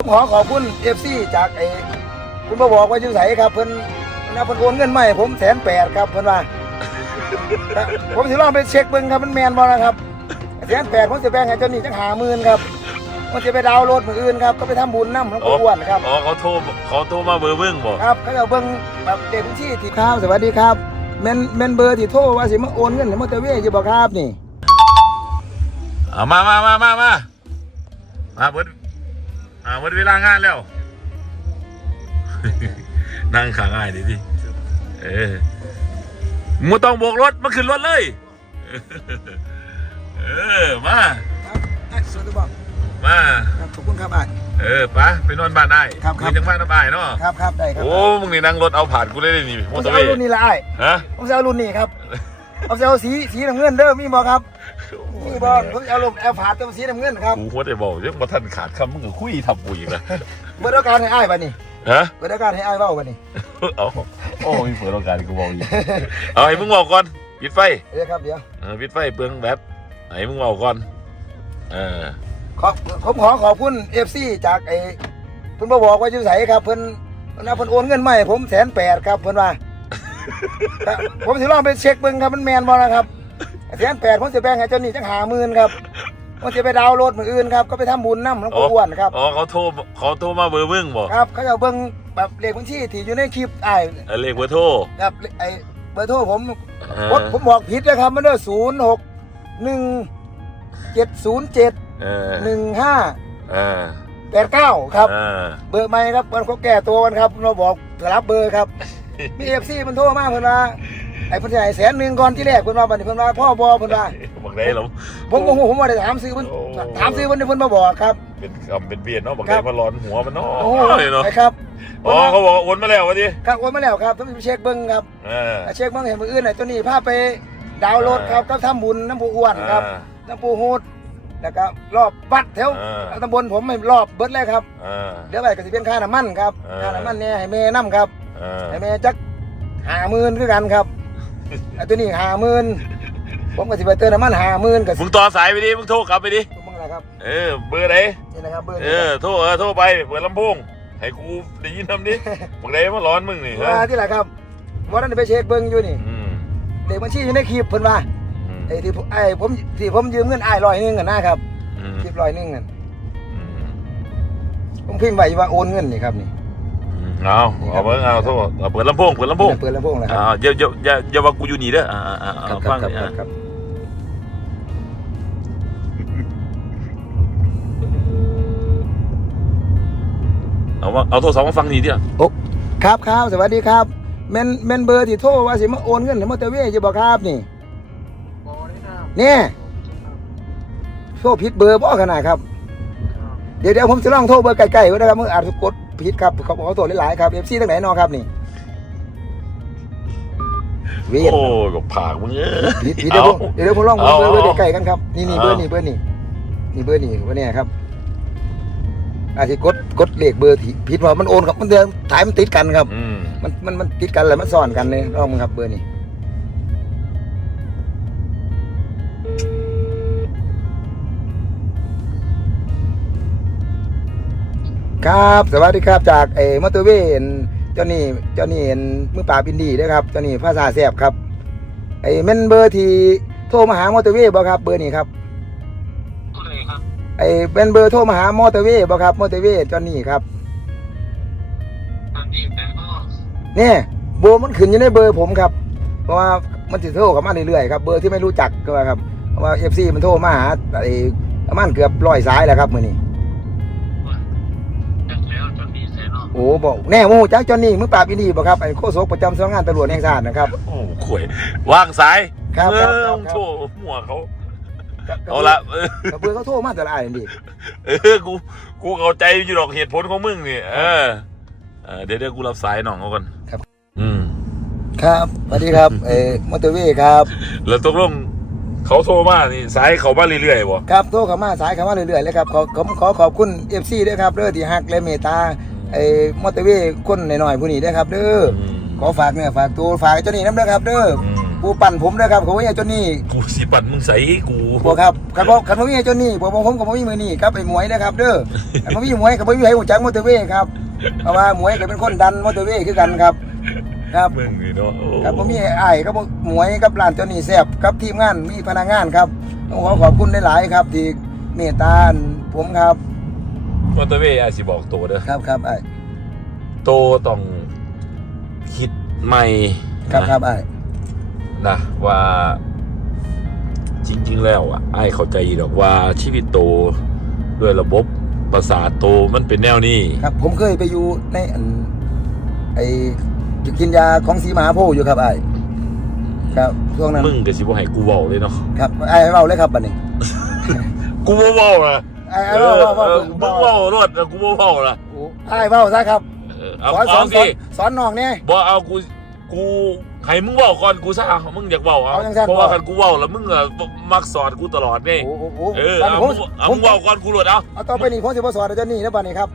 ผมขอขอบคุณเอฟซีจากไอ้คุณมาบอกว่าอยู่ไสครับเพิ่นนะเพิ่นโอนเงินมาให้ผมแสนแปดครับเพิ่นว่าครับผมสิลองไปเช็คเบิ่งครับมันแมนบ่นะครับแสนแปดผมจะแบ่งให้เจ้าหนี้จังหาหมื่นครับมันจะไปดาวน์โหลดมืออื่นครับก็ไปทำบุญนำหลวงปู่อ้วนครับอ๋อเขาโทรเขาโทรมาเบอร์เบิ้งบอกครับเขาจะเบิ่งแบบเด็กบัญชีที่ครับสวัสดีครับแม่นแม่นเบอร์ที่โทรว่าสิมาโอนเงินให้มอเตอร์เวย์อยู่บ่ครับนี่เอามามามามามามาเบิด อ่าเบิดเวลางานแล้ว นั่งขาง่ายดิพี่เออมึงต้องโบกรถมาขึ้นรถเลย เออ มาครับอะสวัสดีบ่มาครับขอบคุณครับอะเออปะไปนอนบ้านได้ครับครับมึงจังบ้านน้ำอ้ายเนาะครับครับได้ครับโอ้มึงนี่นั่งรถเอาผ่านกูเลยนี่ผมมอเตจะอร์เวเอาย์รุ่นนี้ละอ้ายฮะผมจะเอารุ่นนี้ครับ ผมจะเอาสีสีน้ำเงินเด้อมีบ่ครับมีบ่ผมจะเอาลมแอลผาดตัวสีน้ำเงินครับกูหัวได้บอกเรื่องมาทันขาดคำมึงก็คุยทับกูอีกแล้วเปิดโอกาสให้อ้ายบัดนี้ฮะเปิดโอกาสให้อ้ายเว้าบัดนี้เอาโอ้ยเปิดโอกาสกูบอกอีกเอาให้มึงบอกก่อนปิดไฟเดี๋ยวครับเดี๋ยวเออปิดไฟเปลืองแบตให้มึงบอกก่อนเออขอผมขอขอบคุณ FC จากไอ้เพิ่นมาบอกว่าอยู่ไสครับเพิ่นนะเพิ่นโอนเงินมาให้ผมแสนแปดครับเพิ่นว่า ครับผมสิลองไปเช็คเบิ่งครับมันแม่นบ่นะครับแสนแปดผมจะแบ่งให้เจ้าหนี้จังหาหมื่นครับผมจะไปดาวน์โหลดมืออื่นครับก็ไปทำบุญนำหลวงปู่อ้วนครับอ๋อเขาโทรเขาโทรมาเบอร์มึงบอกครับเขาจะเบิ่งแบบเลขบัญชีที่อยู่ในคลิปอ้ายเออเลขเบอร์โทรครับไอ้เบอร์โทรผมเออกดผมบอกผิดนะครับมันเด้อศูนย์หกหนึ่งเจ็ดศูนย์เจ็ดเออหนึ่งห้าเออแปดเก้าครับเออเบอร์ใหม่ครับมันเขาแก้ตัวกันครับเราบอกสลับเบอร์ครับ มีเอฟซีมันโทรมาเพิ่นว่าไอ้เพิ่นจะให้แสนหนึ่งก่อนที่แรกเพิ่นว่าบัดนี้เพิ่นว่าพ่อบอเพิ่นว่าบอกได้หรอผมโอ้โหผมว่าได้ถามซื้อเพิ่นโอ้ ถามซื้อเพิ่นเพิ่นมาบอกครับ เป็นคำเป็นเบียดเนาะบอกครัได้บมาร้อนหัวมันเนาะโอ้โหเนาะไอ้ครับอ๋อเขาบอกว่าโอนมาแล้ววะดิครับโอนมาแล้วครับต้องไปเช็คเบิ่งครับเออเช็คเบิ่งเห็นมืออื่นไอ้ตัวนี้พาไปดาวน์โหลดครับก็ทำบุญน้ำผู้อ้วนครับน้ำปูฮูดแล้วก็รอบวัดแถวอ่า ตำบลผมไม่รอบเบิดเลยครับเออเดี๋ยวไปก็สิเป็นค่าน้ำมันครับ อ่า ค่าน้ำมันเนี่ยให้แม่น้ำครับเออให้แม่จักหาหมื่นคือกันครับ ไอ้ตัวนี้หาหมื่นผมก็สิไปเติมน้ำมันหาหมื่นกับมึงต่อสายไปดิ มึงโทรกลับไปดิ มึงอะไรครับเออ เบอร์ไหน นี่นะครับเบอร์เอนี้อ โทรเออ โทรไป เปิดลำโพง ให้กูได้ยินทำดิบอกได้มาร้อนมึงนี่ว่าฮะที่ไหนครับวันนั้นไปเช็คเบิ้งอยู่นี่อืมเด็กบัญชีอยู่ในคลิปเพิ่นว่าอืมไอ้ที่ผมไอ้ผมที่ผมยืมเงินไอ้ร้อยหนึงกันนะครับอืมคลิปร้อยหนึงกันอืมผมพิมพ์ไว้ว่าโอนเงินนี่ครับนี่ เอาเอาเบิ่งเอาโทรเอาเปิดลำโพงเปิดลำโพงเปิดลำโพงแล้วครัอ่าบอย่าอย่าอย่าอย่าว่ากูอยู่นี่เด้ออ่าอ่าอ่าครับฟังครับอ่าครับเอาว่าเอาโทรศัพท์มาฟังนี่ดิอะโอ้ครับครับสวัสดีครับแม่นแม่นเบอร์ที่โทรว่าสิมาโอนเงินให้มอเตอร์เวย์จะบอกครับนี่เนี่ยโทรผิดเบอร์บ่ขนาดครับเดี๋ยวเดี๋ยวผมจะลองโทรเบอร์ใกล้ๆไว้นะครับมึงอาจจะกด ผิดครับขอขอโทษหลายๆครับเอฟซีทั้งไหนนอครับนี่เวียดโอ้ยกับผากมึงเอ้ยผิดผิดเดี๋ยวผมเดี๋ยวผมลองเบอเอาร์เบอร์เอาใกล้ๆกันครับนี่นี่เอาเบอร์นี่เบอร์นี่นี่เบอร์นี่ว่าเนี่ยครับอาจจะกดกดเลขเบอร์ที่ผิดว่ามันโอนครับมันเดือนถ่ายมันติดกันครับอืมมันมันมันติดกันเลยมันซ่อนกันเลยลองมึงครับเบอร์นี้ ครับสวัสดีครับจากเอมอเตอร์เวย์เจ้านี่เจ้านี่เมือปราบินดีนะครับเจ้านี่ภาษาแสบครับไอ้แม่นเบอร์ที่โทรมาหามอเตอร์เวย์บ่ครับเบอร์นี้ครับไอ้เป็นเบอร์โทรมาหามอเตอร์เวย์บ่ครับมอเตอร์เวย์เจ้านี่ครับตอนนี้แต่ก็เนี่ยเบมันขึ้นอยู่ในเบอร์ผมครับ เพราะว่ามันติดโทรเข้ามาเรื่อยๆครับเบอร์ที่ไม่รู้จักก็ว่าครับเพราะว่าเอฟซีมันโทรมาหาไอ้มันเกือบร้อยสายแล้วครับมือนี้ อ้บอกแน่โมโหจักจอนนี่มือปราบอินดีบ่ครับไอ้โฆษกประจำสำนักงานตำรวจแห่งชาตินะครับ โอ้ข่วยว่างสายครับเอครับอครับโทรหัวเขาครับเอาละเออแต่เบอร์เขาโทรมาแต่ละอ้ายนี่เออกูกูเข้าใจอยู่หรอกเหตุผลของมึงนี่เออเออเดี๋ยวเดี๋ยวกูรับสายน้องเขาก่อนครับอืมครับสวัสดีครับเอ้มอเตอร์เวย์ครับแล้วตกลงเขาโทรมานี่สายเขามาเรื่อยๆบ่ครับโทรเข้ามาสายเข้ามาเรื่อยๆเลยครับขอผมขอขอบคุณเอฟซีด้วยครับเด้อที่ฮักและเมตตา ไอ้มอเตอร์เวย์คนหน่อยๆผู้นี้ด้วยครับเด้ออืมขอฝากเนื้อฝากตัวฝากเจ้านี่น้ำเด้อครับเด้ออืมผู้ปั่นผมด้วยครับผมว่าจนนี่กูสิปั่นมึงใส่กูบอกครับคันบอกคันผมมีจนนี่บอกผมกับผมมีมือนี่ครับไอ้หมวยนะครับเด้อคันผมมีหมวยกับผมมีให้หูจักมอเตอร์เวย์ครับเพราะว่าหมวยก็เป็นคนดันมอเตอร์เวย์คือกันครับ ครับมึงนี่เนาะโอ้ครับผมมีไอ้ครับหมวยกับร้านเจ้านี่แซ่บกับทีมงานมีพนักงานครับต้องขอขอบคุณหลายๆครับที่เมตตาผมครับ มอเตอร์เวย์อาจสิบอกโตเด้อครับครับไอ้โตต้องคิดใหม่ครับนะครับไอ้นะว่าจริง ๆ แล้วอะไอ้เข้าใจดอกว่าชีวิตโตด้วยระบบประสาทโตมันเป็นแนวนี้ ครับ ผมเคยไปอยู่ในอันไอ้กินยาของสีมหาโพธิ์อยู่ครับไอ้ครับช่วงนั้นมึงก็สิบ่ให้กูเว้าเลยเนาะครับไอ้เว้าเลยครับบัดนี้ กูบ่เว้าล่ะ ไอ้เอไอ้อเว้าเว้าเอเว้าอมึงเว้าเว้ารถกูบ่เว้าล่ะโอ้ไอ้เว้าซะครับเออเอาสอนสอเอานสอสินสอนน้องเนี่ยบ่เอากูกูให้มึงเว้าก่อนกูซะเอามึงอยากเว้าเอาเอาจังซั่นเพราะว่าบ่คันกูเว้าแล้วมึงอะมักสอนกูตลอดนี่โอ้โหโอ้โหเออบัดเอานี้ผมมึงเอาผมึมงเว้าก่อนกูโหลดเอาเอาต่อไปนี่ผมสิบ่สอนเจ้านี่นะบัดนี้ครับ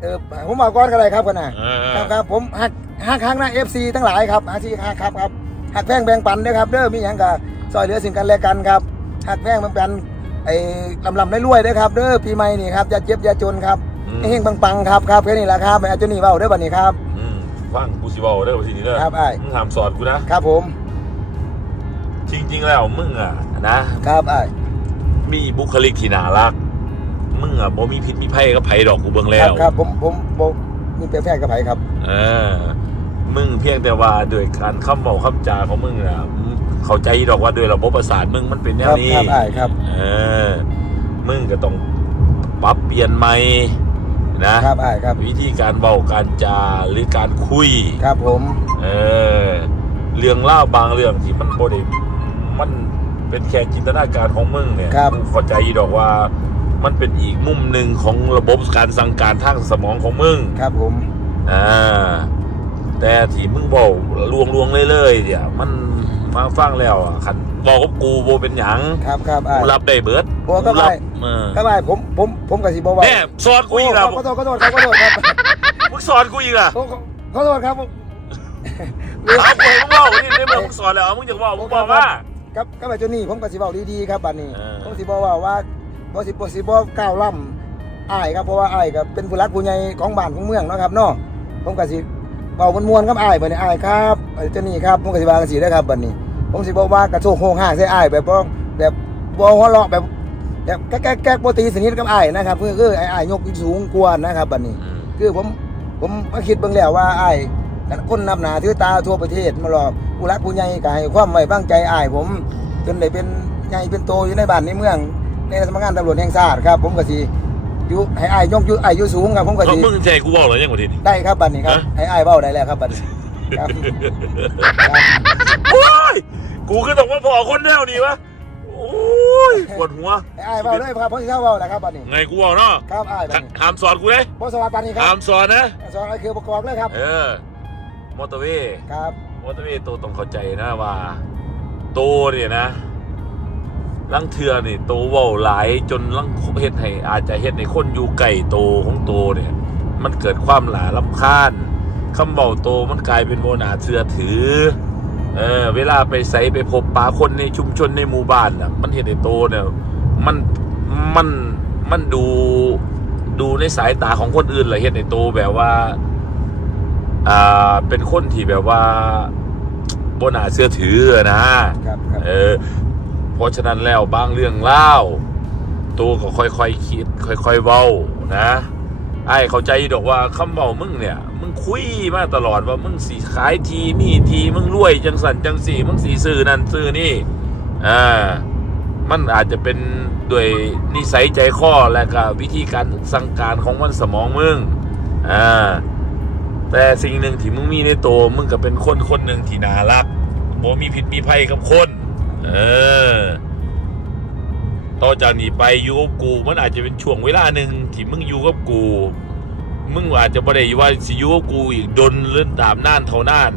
เออผมมาก่อนก็ได้ครับกันน่ะเออครับครับผมหักหักครั้งหน้า FC ทั้งหลายครับอาชีพหักครับครับหักแพงแบ่งปันเด้อครับเด้อมีหยังก็ซอยเหลือสิ่งกันและกันครับหักแพงแบ่งปัน ไอ้ลำลำรวยๆเด้อครับเด้อปีใหม่นี่ครับอย่าเจ็บอย่าจนครับอืมเฮงๆปังๆครับครับแค่นี้แหละครับไอ้เจ้านี่เว้าเด้อบัดนี้ครับ อืมฟังกูสิเว้าเด้อว่าสินี้เด้อครับไอ้มึงถามสอนกูนะ ครับผมจริง ๆ แล้วมึงอะนะ ครับไอ้มีบุคลิกที่น่ารัก มึงอะบ่มีพิษมีภัยกับไผดอกกูเบิ่งแล้ครับว ครับผมผมผมมีเปรียบแพงกับไผครับ เออ มึงเพียงแต่ว่าด้วยการคำบอกคำจาของมึงอะมึง เข้าใจดอกว่าด้วยระบบประสาทมึงมันเป็นแนควรับนี้ครับไอ้ครับ เออ มึงก็ต้องปรับเปลี่ยนใหม่นะครับไอ้ครับ วิธีการเบาการจาหรือการคุย ครับผม เออ เรื่องเล่าวบางเรื่องที่มันโบได้มันเป็นแค่จินตนาการของมึงเนี่ยครับมึงเข้าใจดอกว่า มันเป็นอีกมุมหนึ่งของระบบการสั่งการทางสมองของมึง ครับผม อ่า แต่ที่มึงบอกลวงลวงๆเรื่อยๆเนี่ยมัน มาฟังแล้วอะคันบอกกับกูโบเป็นหยังครับครับไอ้กูรับได้เบิดโอ้ก็กูรัได้ เออครับไอ้ผมผมผมกับสิบ่ว่าแน่สอนกูโอ้อีกแล้วขอโทษขอโทษครับขอโทษครับมึงสอนกูอีกอะโอ้ขอโทษครับเอากูมึงบอกนี่ได้เมื่อมึงสอนแล้วเอามึงอยากบอกมึงบอกว่า ครับก็แบบเจ้านี่ผมก็สิบอกดีๆครับบัดนี้ เออ ผมสิบอกว่าว่าบ่สิบ่สิบ่ก้าวล่ำอ้ายครับเพราะว่าอ้ายก็เป็นผู้รักผู้ใหญ่ของบ้านของเมืองเนาะครับเนาะผมก็สิ เว้ามวนๆกับอ้ายบัดนี้อ้ายครับเอ้ยเจ้านี่ครับผมก็สิว่าจังซี่เด้อครับบัดนี้ ผมสิบอกว่ากระโชกโฮงห้างใส่อ้ายแบบบ่แบบบ่หัวเราะแบบแบบแก๊กๆแก๊กบ่ตีสนิทกับอ้ายนะครับคือคือไอ้อ้ายยกสูงกว่านะครับบัดนี้อืมคือผมผมมาคิดเบิ่งแล้วว่าอ้ายคนนำหนาถือตาทั่วประเทศมาหรอกผู้รักผู้ใหญ่ก็ให้ความไว้วางใจอ้ายผม จนได้เป็นใหญ่เป็นโตอยู่ในบ้านในเมือง ในสำนักงานตำรวจแห่งชาติครับ ผมก็สิอ ยู่ให้อ้ายยกอยู่อ้ายอยู่สูงครับผมก็เอาสิมึงใจกูบอกเลยยังกว่าทีนี้ ได้ครับบัดนี้ครับฮะ ให้อ้ายเว้าได้แล้วครับบัดนี้ครับครับโอ้ยกูก็ต้องมาพอคนแนวนี้วะโอ้ยปวดหัวให้อ้ายเว้าเลยครับผมสิเข้าเว้าแล้วครับบัดนี้ไงกูบอกเนาะครับอ้ายบัดนี้ห้ามสอนกูเลยบ่สวัสดีบัดนี้ครัห้าบมสอนนะ สอนอ้ายคือประกอบเลยครับเออ มอเตอร์เวย์ ครับมอเตอร์เวย์โตต้องเข้าใจนะว่า โตเนี่ยนะ ลังเทือนี่โตเว้าหลายจนลังเฮ็ดให้อาจจะเฮ็ดในคนอยู่ไก่โตของโตเนี่ย มันเกิดความหลาลำคาญคำเบาโตมันกลายเป็นโมนาเชื่อถือ เออ เวลาไปใส่ไปพบปะคนในชุมชนในหมู่บ้านน่ะ มันเห็นในโตเนี่ย มัน มัน มันดู ดูในสายตาของคนอื่นเหรอเห็นในโตแบบว่า อ่า เป็นคนที่แบบว่าโบนาเชื่อถืออะนะครับครับเออ เพราะฉะนั้นแล้วบางเรื่องเล่าตัวก็ค่อยๆคคิด ค่อยๆเว้านะไอ้เข้าใจดอกว่าคำเว้ามึงเนี่ย มึงคุยมาตลอดว่ามึงสีขายทีมีทีมึงรวยจังสันจังสีมึงสีซื้อนั่นซื้อนี่อ่ามันอาจจะเป็นด้วยนิสัยใจคอและก็วิธีการสั่งการของมันสมองมึงอ่าแต่สิ่งหนึ่งที่มึงมีในตัวมึงก็เป็นคนคนหนึ่งที่น่ารักบ่มีผิดมีภัยกับคน เออต่อจากนี้ไปอยู่กับกู มันอาจจะเป็นช่วงเวลาหนึ่งที่มึงอยู่กับกู มึงอาจจะบ่ได้ว่าสิอยู่กับกูอีกดนเลื่อนตามน่านเท่าน่าน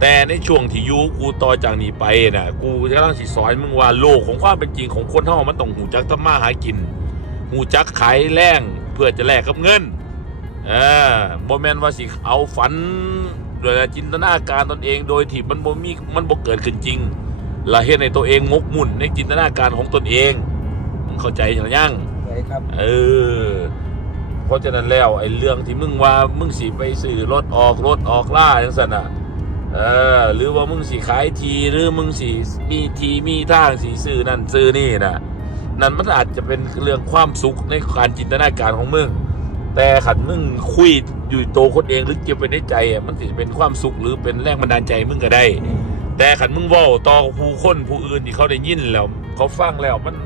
แต่ในช่วงที่อยู่กูต่อจากนี้ไปน่ะ กูจะกำลังสิสอนมึงว่าโลกของความเป็นจริงของคนเฮามันต้องหูจักทำมาหากินหูจักขายแรงเพื่อจะแลกกับเงินเออบ่แม่นว่าสิเอาฝันโดยจินตนาการตนเองโดยที่มันบ่มีมันบ่เกิดขึ้นจริง ละเฮ็ดในตัวเองมกมุ่นในจินตนาการของตนเองมึงเข้าใจหรือยังไหนครับ เออ เพราะฉะนั้นแล้วไอ้เรื่องที่มึงว่ามึงสิไปซื้อรถออกรถออกล่าจังซั่นน่ะเออหรือว่ามึงสิขายทีหรือมึงสิมีทีมีทางสิซื้อนั่นซื้อนี่น่ะนั่นมันอาจจะเป็นเรื่องความสุขในการจินตนาการของมึงแต่ขันมึงคุยอยู่โตวคนเองหรือเก็บไว้ในใจอะมันสิเป็นความสุขหรือเป็นแรงบันดาลใจมึงก็ได้ แต่ขันมึงเว่าต่อผู้คนผู้อื่นที่เขาได้ยินแล้ว เขาฟังแล้วมัน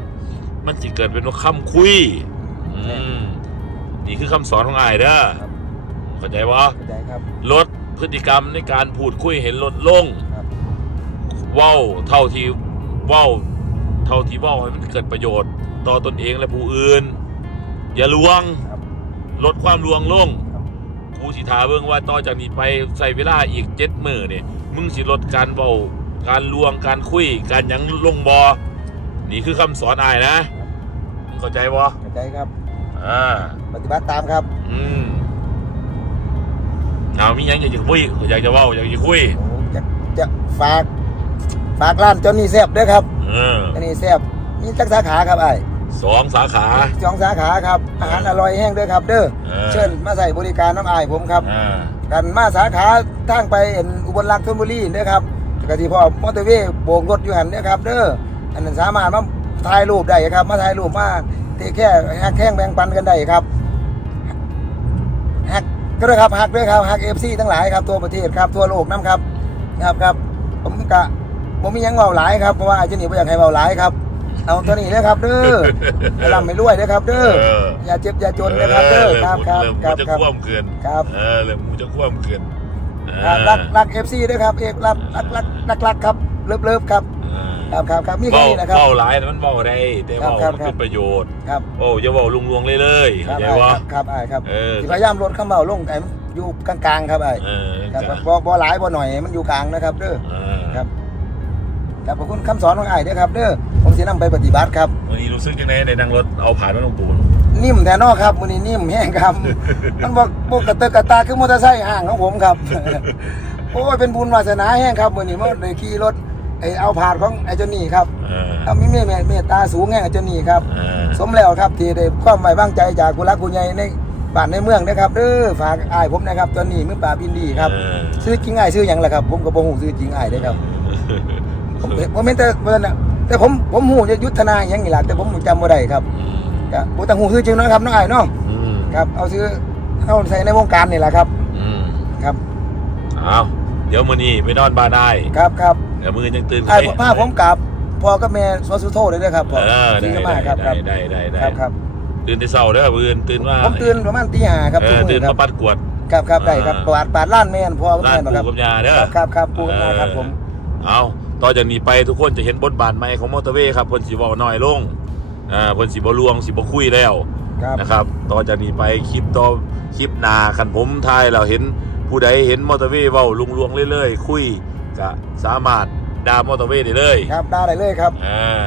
มันจะเกิดเป็นว่าคำคุย อืมนี่คือคำสอนของอายเด้อครับเข้าใจวะเข้าใจครับลดพฤติกรรมในการพูดคุยเห็นลดลงครับเว้าเท่าที่เว้าเท่าที่เว้าให้มันเกิดประโยชน์ ต่อตนเองและผู้อื่น อย่าลวงครับลดความลวงลงครับ กูสิถาเบิ่งว่าต่อจากนี้ไปใส่เวลาอีกเจ็ดมือเนี่ยมึงสิลดการเว้าการลวงการคุยการหยังลงบอนี่คือคำสอนอายนะมึงเข้าใจบ่เข้าใจครับ อ่าปฏิบัติตามครับ อืมเอามีหยังอยากจะคุยอยากจะเว้าอยากจะคุย โอ้จะจะฝาก ฝากร้านเจ้านี่แซบด้วยครับ เออ เจ้านี่แซบมีจักสาขาครับไอ้ สองสาขา สองสาขาครับ อาหารอร่อยแห้งด้วยครับ เด้อออ เชิญมาใส่บริการน้องไอ้ายผมครับ อ่ากันมาสาขาทางไปเอ็นอุบลรักษณ์ธนบุรีเด้อครับกะที่พ่อมอเตอร์เวย์โบกรถอยู่หันเด้อครับเด้ออันนั้นสามารถมาถ่ายรูปได้ครับ มาถ่ายรูปมาเทแค่หักแข้งแบ่งปันกันได้ครับหักก็ด้วยครับหักด้วยครับหักเอฟซีทั้งหลายครับทั่วประเทศครับทั่วโลกน้ำครับ ครับครับผมกะผมมีหยังเบาหลายครับเพราะว่าอาจจะหนีไปอยากให้เบาหลายครับ เอาตัวนี้นะครับเด้อให้ร่ำไม่รวยนะครับเด้ออย่าเจ็บอย่าจนนะครับเด้อครับครับเริ่มครับจะครับคว่ำเกินครับเออเริ่มมูจะคว่ำเกินเออครับรักรักเอฟซีด้วยครับเอกรักรักรักรักรักครับเลิฟเลิฟครับเออครับครับครับมีแค่เบ้านี้นะครับเบ้าหลายนะมันเบ้าได้แต่เบ้าครับมันครับเป็นประโยชน์ครับโอ้อย่าเบ้าลุงลวงเลยเลยครัเข้าบใจไอ้วะครับไอ้ครับเออสิพยายามลดข้าเมาลงแต่มันอยู่กลางๆครับไอ้เออครับจ้ะบ่บ่หลายบ่หน่อยมันอยู่กลางนะครับเด้อเออครับ ครับขอบคุณคำสอนของไอ้ายเด้อครับเด้อผมสินำไปปฏิบัติครับ วันนี้รู้สึกยังไงในนั่งรถเอาผ่านมาลงปูนนิ่มแท้นอครับมื้อนี้นิ่มแห้งครับ มันบ่บ่กระเตอะกระตาคือมอเตอร์ไซค์ห่างของผมครับ โอ้ยเป็นบุญวาสนาแห้งครับมื้อนี้เมาได้ขี่รถไอ้เอาผ่านของไอ้เจ้านี่ครับเออถ้ามีเมตเมตตาสูงแห้งไอ้เจ้านี่ครับ เออสมแล้วครับที่ได้ความไว้วางใจจากผู้รักผู้ใหญ่ในบ้านในเมืองนะครับเด้อฝากอ้ายผมนะครับตอนนี้มือปราบอินดีครับ เออ ซื้อจริงอ้ายซื้อหยังล่ะครับ ผมก็บ่ฮู้ซื้อจริงอ้ายเด้อครับ ผมผมเห็นแต่เพิ่นน่ะแต่ผมผมฮู้จะยุทธนาหยังนี่ล่ะแต่ผมจำบ่ได้ครับก็บ่ต้องฮู้ซื้อจริงเนาะครับน้องอ้ายเนาะอืมครับ เอาซื้อเอาใส่ในวงการนี่แหละครับอืมครับเอาเดี๋ยวมื้อนี้ไปนอนบ้านได้ครับครับเดี๋ยวมื้อยังตื่นอ้ายพาผมกลับพ่อกับแม่สวสุโธเลยเด้อครับพ่อเออดีได้ก็มากครับคได้รับได้ได้ได้ครับครับตื่นแต่เช้าเด้อมื้ออื่นตื่นว่าผมตื่นประมาณตีห้าครับเอทุกอมื้ตื่อนครัมาบปัดกวดครับครับได้ครับอ่าปาดปาดล้านแม่นพ่อร้านแม่นบ่ปูครับกับยาเด้อครับครับปูกับยาครับผมเอา ต่อจากนี้ไปทุกคนจะเห็นบทบาทใหม่ของมอเตอร์เวย์ครับเพิ่นสิเว้าน้อยลงอ่าเพิ่นสิบ่ลวงสิบ่คุยแล้วครับนะครับ ต่อจากนี้ไปคลิปต่อคลิปหน้าคันผมถ่ายแล้วเห็นผู้ใดเห็นมอเตอร์เวย์เว้าลุงลวงเรื่อยๆ คุยก็สามารถด่ามอเตอร์เวย์ได้เลยครับได้เลยเลยครับอ่า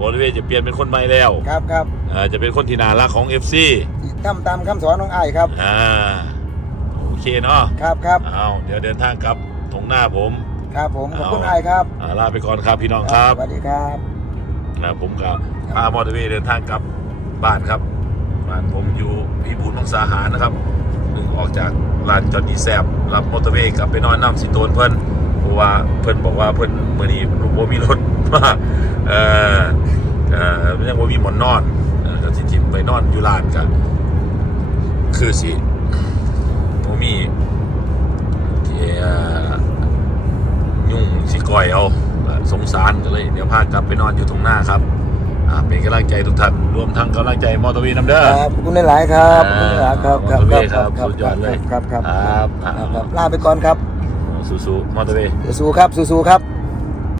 มอเตอร์เวย์จะเปลี่ยนเป็นคนใหม่แล้วครับครับอ่าจะเป็นคนที่น่ารักของ FC ทำตามคำสอนของอ้ายครับอ่าโอเคเนาะครับครับเอาเดี๋ยวเดินทางกลับตรงหน้าผม ครับผมขอบคุณเอาอ้ายครับอ่าลาไปก่อนครับพี่น้องครับสวัสดีครับ นะผมกับพามอเตอร์เวย์เดินทางกลับบ้านครับบ้านผมอยู่พิบูลมังสาหารนะครับเพิ่งออกจากลานจอดดีแซบรับมอเตอร์เวย์กลับไปนอนน้ำสิโตนเพิ่นเพราะว่าเพิ่นบอกว่าเพิ่นมื่อนี้บ่มีรถมาเอ่อเอ่อยังบ่มีหมอนนอนเอ่อก็สิจิมไปนอนอยู่ลานกันคือสิบ่มีที่เอ่อ ยุ่งสิก่อยเอาสงสารก็เลยเดี๋ยวพากลับไปนอนอยู่ตรงหน้าครับอ่าเป็นกำลังใจทุกท่านรวมทั้งกำลังใจมอเตอร์วีน้ำเด้อครับขอบคุณหลายๆครับขอบคุณหลายๆครับครับมอเตอร์คเวรับย์คครัรับบครับสุดยอดเลยครับครับครับครับครับลาไปก่อนครับสู้ๆมอเตอร์เวย์สู้ๆครับสู้ๆครับ